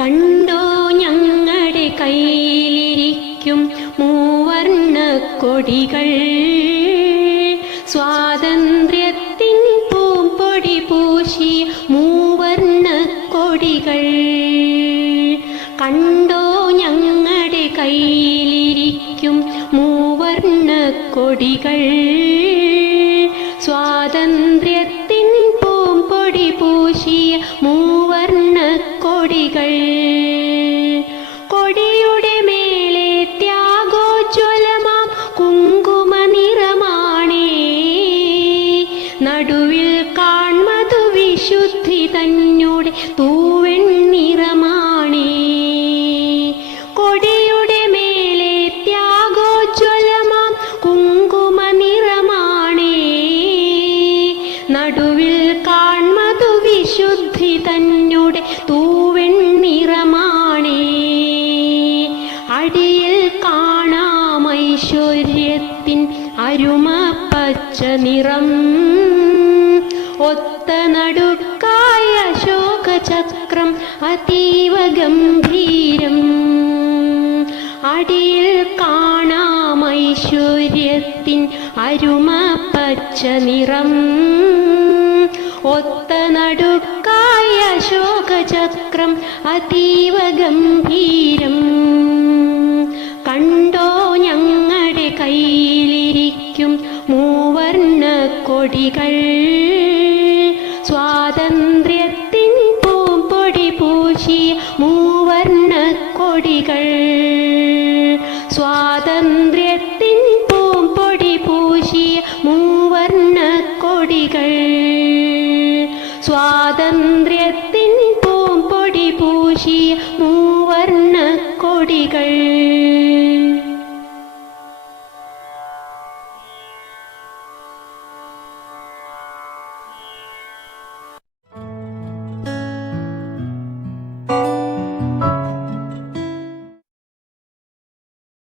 കണ്ടോ ഞങ്ങളുടെ കയ്യിലിരിക്കും മൂവർണ്ണ കൊടികൾ, സ്വാതന്ത്ര്യത്തിൻ പൂമ്പൊടി പൂശി മൂവർണ്ണ കൊടികൾ. കണ്ടോ ഞങ്ങളുടെ കയ്യിലിരിക്കും മൂവർണ്ണ കൊടികൾ, സ്വാതന്ത്ര്യത്തിൻ പൂമ്പൊടി പൂശിയ മൂവർണ്ണ കൊടികൾ. കൊടിയുടെ മേലെ ത്യാഗോജ്വലമാം കുങ്കുമ നിറമാണേ, നടുവിൽ കാൺമതു വിശുദ്ധി തന്നോടെ തൂവെൺ നിറമാണേ. കൊടിയുടെ മേലെ ത്യാഗോജ്വലമാം കുങ്കുമ നിറമാണേ, നടുവിൽ കാൺമതു വിശുദ്ധി തന്നോടെ തൂവെൺ നിറമാണേ. അടിയിൽ കാണാം ഐശ്വര്യത്തിൻ അരുമ പച്ച നിറം, ഒത്ത നടുക്കായ അശോകചക്രം അതീവ ഗംഭീരം. അടിയിൽ കാണാം ഐശ്വര്യത്തിൻ അരുമ പച്ച നിറം, ഒത്ത നടുക്കായ അശോകചക്രം അതീവ ഗംഭീരം. കണ്ടോ ഞങ്ങളുടെ കയ്യിലിരിക്കും മൂവർണ്ണ കൊടികൾ, സ്വാതന്ത്ര്യത്തിൻ പൂമ്പൊടി പൂശിയ മൂവർണ്ണ കൊടികൾ. സ്വാതന്ത്ര്യത്തിൻ പൂമ്പൊടി പൂശിയ മൂവർണ്ണ കൊടികൾ. സ്വാതന്ത്ര്യത്തിൻ പൂമ്പൊടി പൂശിയ മൂവർണ്ണ കൊടികൾ.